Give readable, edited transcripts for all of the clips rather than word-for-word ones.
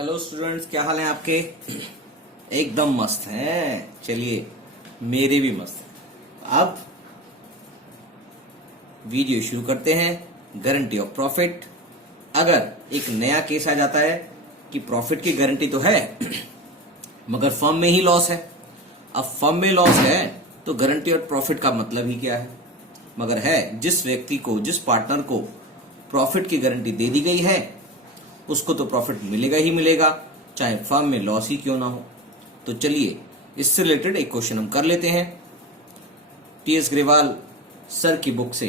Hello students, क्या हाल है आपके। एकदम मस्त हैं। चलिए, मेरे भी मस्त हैं। अब वीडियो शुरू करते हैं। Guarantee of profit. अगर एक नया केस आ जाता है कि प्रॉफिट की गारंटी तो है मगर फर्म में ही लॉस है। अब फर्म में लॉस है तो गारंटी ऑफ प्रॉफिट का मतलब ही क्या है। मगर है, जिस व्यक्ति को, जिस पार्टनर को प्रॉफिट की गारंटी दे दी गई है उसको तो प्रॉफिट मिलेगा ही मिलेगा, चाहे फर्म में लॉस ही क्यों ना हो। तो चलिए, इससे रिलेटेड एक क्वेश्चन हम कर लेते हैं टीएस ग्रेवाल सर की बुक से,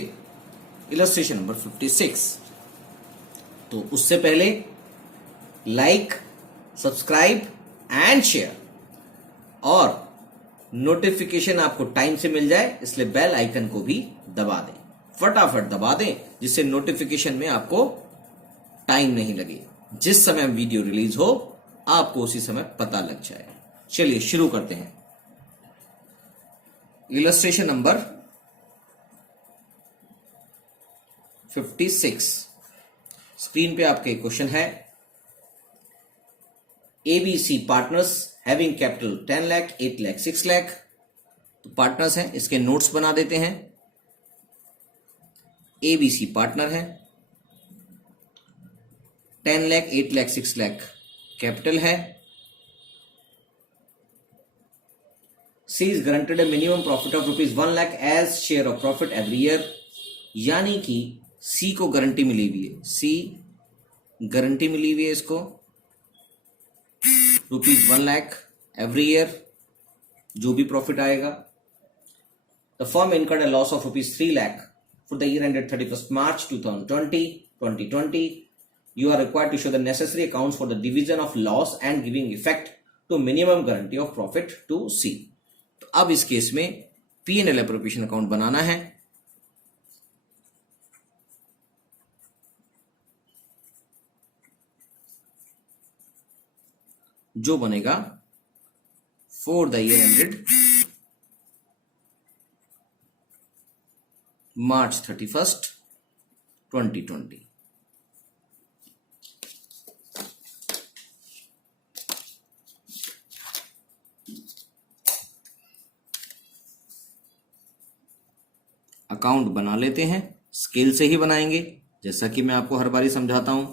इलस्ट्रेशन नंबर 56। तो उससे पहले लाइक, सब्सक्राइब एंड शेयर और नोटिफिकेशन आपको टाइम से मिल जाए, इसलिए बेल आइकन को भी दबा दें, फटाफट दबा दें, जिससे नोटिफिकेशन में आपको टाइम नहीं लगे। जिस समय वीडियो रिलीज हो आपको उसी समय पता लग जाए। चलिए शुरू करते हैं। इलस्ट्रेशन नंबर 56 स्क्रीन पे आपके क्वेश्चन है। ABC partners having capital 10 lakh, 8 lakh, 6 lakh. तो पार्टनर्स हैं, इसके नोट्स बना देते हैं। एबीसी पार्टनर है, 10 लाख, 8 लाख, 6 लाख कैपिटल है। C is guaranteed a minimum profit of ₹1 lakh as share of profit every year. यानी कि सी को गारंटी मिली हुई है, सी गारंटी मिली हुई है इसको ₹1 लाख एवरी ईयर, जो भी प्रॉफिट आएगा। The firm incurred a loss of ₹3 lakh for the year ended 31st March 2020. You are required to show the necessary accounts for the division of loss and giving effect to minimum guarantee of profit to C. तो अब इस case में P&L appropriation account बनाना है। जो बनेगा for the year ended March 31st, 2020। Account बना लेते हैं, स्केल से ही बनाएंगे जैसा कि मैं आपको हर बारी समझाता हूं।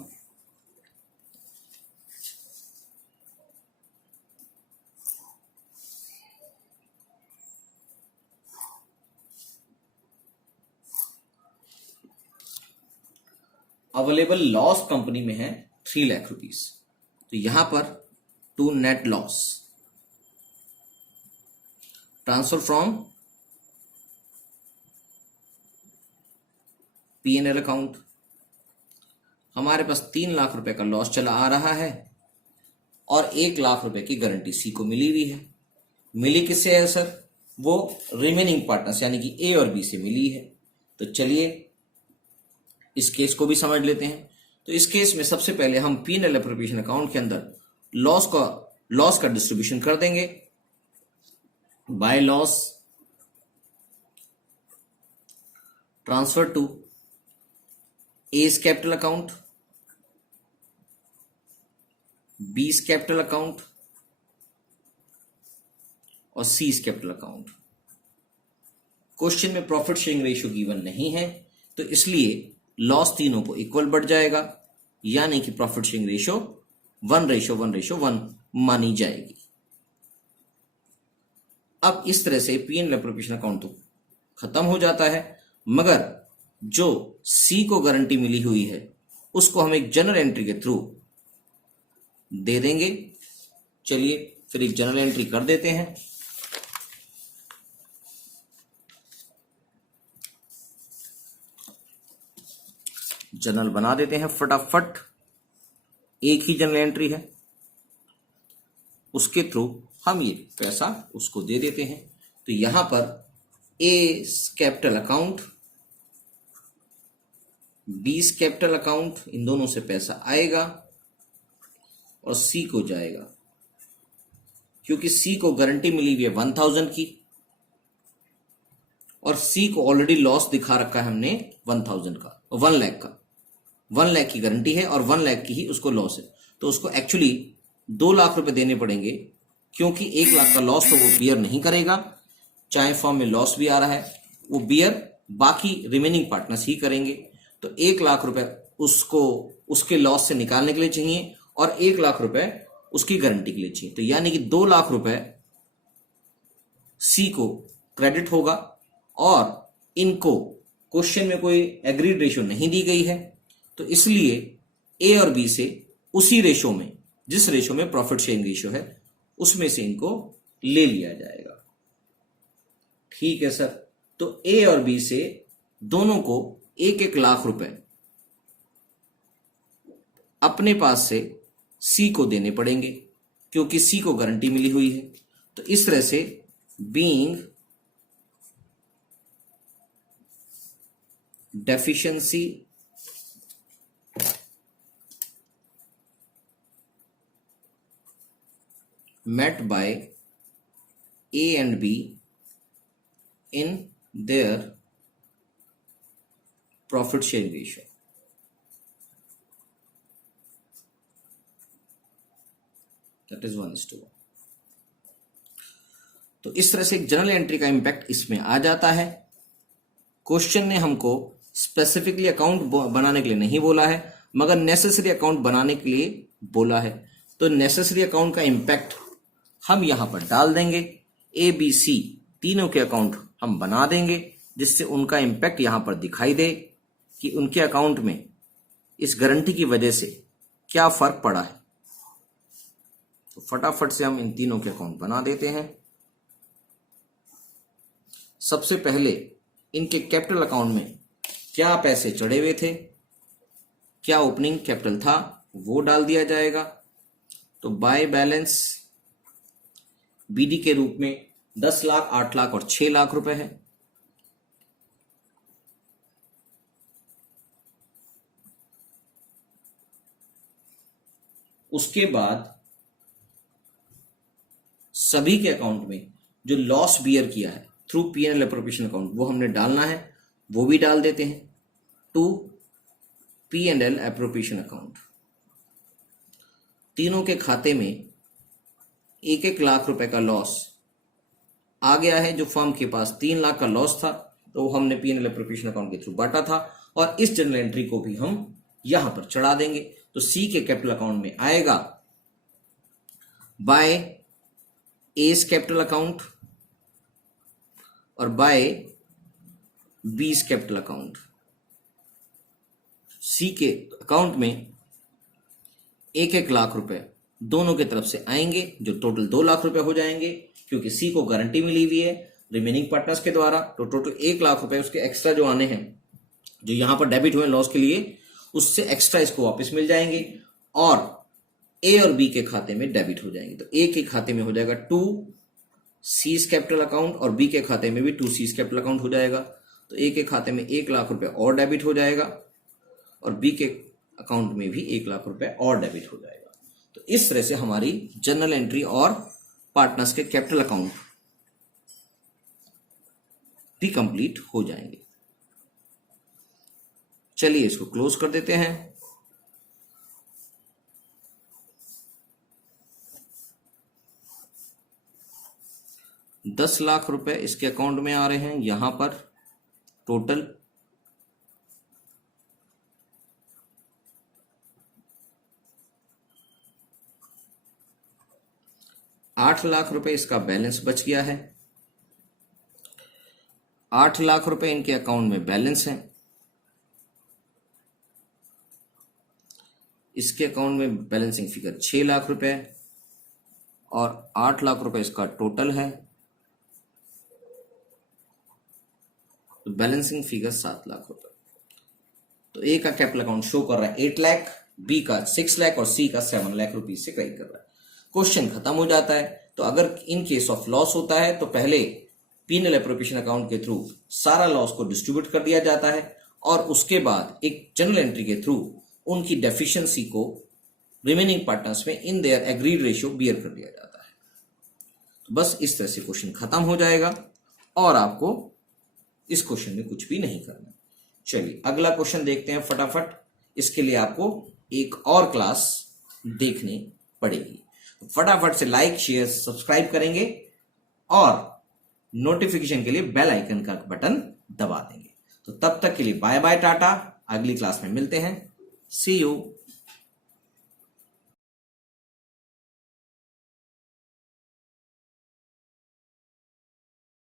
अवेलेबल लॉस कंपनी में है 3 लाख रुपीस। तो यहां पर to net loss transfer from P&L account. हमारे पास 3 लाख रुपए का लॉस चला आ रहा है और 1 लाख रुपए की गारंटी सी को मिली हुई है। मिली किससे है सर? वो रिमेनिंग पार्टनर्स यानी कि ए और बी से मिली है। तो चलिए इस केस को भी समझ लेते हैं। तो इस केस में सबसे पहले हम P&L एप्रोप्रिएशन अकाउंट के अंदर लॉस का डिस्ट्रीब्यूशन कर देंगे by loss transfer to A's capital account, B's capital account और C's कैपिटल अकाउंट। क्वेश्चन में प्रॉफिट शेयरिंग रेशियो गिवन नहीं है, तो इसलिए लॉस तीनों को इक्वल बढ़ जाएगा, यानी कि प्रॉफिट शेयरिंग रेशियो 1:1:1 मानी जाएगी। अब इस तरह से P&L एप्रोप्रिएशन अकाउंट तो खत्म हो जाता है, मगर जो सी को गारंटी मिली हुई है उसको हम एक जनरल एंट्री के थ्रू दे देंगे। चलिए फिर एक जनरल एंट्री कर देते हैं। जनरल बना देते हैं फटाफट। एक ही जनरल एंट्री है, उसके थ्रू हम ये पैसा उसको दे देते हैं। तो यहां पर A capital account, B's capital account, इन दोनों से पैसा आएगा और सी को जाएगा, क्योंकि सी को गारंटी मिली हुई है 1000 की और सी को ऑलरेडी लॉस दिखा रखा है हमने 1000 का, 1 लाख का। 1 लाख की गारंटी है और 1 लाख की ही उसको लॉस है। तो उसको एक्चुअली 2 लाख रुपए देने पड़ेंगे, क्योंकि 1 लाख का लॉस तो वो बियर नहीं करेगा। चाहे फर्म में लॉस भी आ रहा है, वो बियर बाकी रिमेनिंग पार्टनर्स ही करेंगे। तो 1 लाख रुपए उसको उसके लॉस से निकालने के लिए चाहिए और 1 लाख रुपए उसकी गारंटी के लिए चाहिए। तो यानी कि 2 लाख रुपए सी को क्रेडिट होगा और इनको क्वेश्चन में कोई एग्रीड रेशियो नहीं दी गई है, तो इसलिए ए और बी से उसी रेशो में, जिस रेशो में प्रॉफिट शेयरिंग रेशियो है, उसमें से इनको ले लिया जाएगा। ठीक है सर। तो ए और बी से दोनों को 1-1 लाख रुपए अपने पास से सी को देने पड़ेंगे, क्योंकि सी को गारंटी मिली हुई है। तो इस तरह से being deficiency met by A and B in their profit sharing ratio. That is 1:1। तो इस तरह से एक जनरल एंट्री का इंपैक्ट इसमें आ जाता है। क्वेश्चन ने हमको स्पेसिफिकली अकाउंट बनाने के लिए नहीं बोला है, मगर नेसेसरी अकाउंट बनाने के लिए बोला है। तो नेसेसरी अकाउंट का इंपैक्ट हम यहां पर डाल देंगे। ए बी सी तीनों के अकाउंट हम बना देंगे, जिससे उनका इंपैक्ट यहां पर दिखाई दे कि उनके अकाउंट में इस गारंटी की वजह से क्या फर्क पड़ा है। तो फटाफट से हम इन तीनों के अकाउंट बना देते हैं। सबसे पहले इनके कैपिटल अकाउंट में क्या पैसे चढ़े हुए थे, क्या ओपनिंग कैपिटल था, वो डाल दिया जाएगा। तो बाय बैलेंस बीडी के रूप में 10 लाख, 8 लाख और 6 लाख रुपए है। उसके बाद सभी के अकाउंट में जो लॉस बियर किया है थ्रू पीएनएल एप्रोप्रिएशन अकाउंट, वो हमने डालना है, वो भी डाल देते हैं टू पीएनएल एप्रोप्रिएशन अकाउंट। तीनों के खाते में 1-1 लाख रुपए का लॉस आ गया है। जो फर्म के पास 3 लाख का लॉस था, तो वो हमने पीएनएल एप्रोप्रिएशन अकाउंट के थ्रू बांटा था, और इस जनरल एंट्री को भी हम यहां पर चढ़ा देंगे। तो सी के कैपिटल अकाउंट में आएगा बाय एस कैपिटल अकाउंट और बाय बीस कैपिटल अकाउंट। सी के अकाउंट में 1-1 लाख रुपए दोनों की तरफ से आएंगे, जो टोटल 2 लाख रुपए हो जाएंगे, क्योंकि सी को गारंटी मिली हुई है रिमेनिंग पार्टनर्स के द्वारा। तो टोटल 1 लाख रुपए उसके एक्स्ट्रा जो आने हैं, जो यहां पर डेबिट हुए लॉस के लिए, उससे एक्स्ट्रा इसको वापस मिल जाएंगे और ए और बी के खाते में डेबिट हो जाएंगे। तो ए के खाते में हो जाएगा 2 सीज कैपिटल अकाउंट और बी के खाते में भी 2 सीज कैपिटल अकाउंट हो जाएगा। तो ए के खाते में 1 लाख रुपए और डेबिट हो जाएगा और बी के अकाउंट में भी 1 लाख रुपए और डेबिट हो जाएगा। तो इस तरह से हमारी जनरल एंट्री और पार्टनर्स के कैपिटल अकाउंट भी कंप्लीट हो जाएंगे। चलिए इसको क्लोज कर देते हैं। $10 लाख रुपए इसके अकाउंट में आ रहे हैं यहां पर टोटल। $8 लाख रुपए इसका बैलेंस बच गया है। 8 लाख रुपए इनके अकाउंट में बैलेंस है। इसके अकाउंट में बैलेंसिंग फिगर 6 लाख रुपए और 8 लाख रुपए इसका टोटल है। तो बैलेंसिंग फिगर 7 लाख रुपए। तो ए का कैपिटल अकाउंट शो कर रहा है 8 लाख, बी का 6 लाख और सी का 7 लाख रुपीज से क्रेडिट कर रहा है। क्वेश्चन खत्म हो जाता है। तो अगर इन केस ऑफ लॉस होता है तो पहले पीनल एप्रोप्रिएशन अकाउंट के थ्रू सारा लॉस को डिस्ट्रीब्यूट कर दिया जाता है और उसके बाद एक जनरल एंट्री के थ्रू उनकी डेफिशिएंसी को रिमेनिंग पार्टनर्स में in their agreed ratio bear कर दिया जाता है। तो बस इस तरह से क्वेश्चन खत्म हो जाएगा और आपको इस क्वेश्चन में कुछ भी नहीं करना। चलिए अगला क्वेश्चन देखते हैं फटाफट। इसके लिए आपको एक और क्लास देखनी पड़ेगी। फटाफट से लाइक शेयर सब्सक्राइब करेंगे और नोटिफिकेशन के लिए बेल आइकन का बटन दबा देंगे। तो तब तक के लिए बाय बाय टाटा, अगली क्लास में मिलते हैं, सी यू।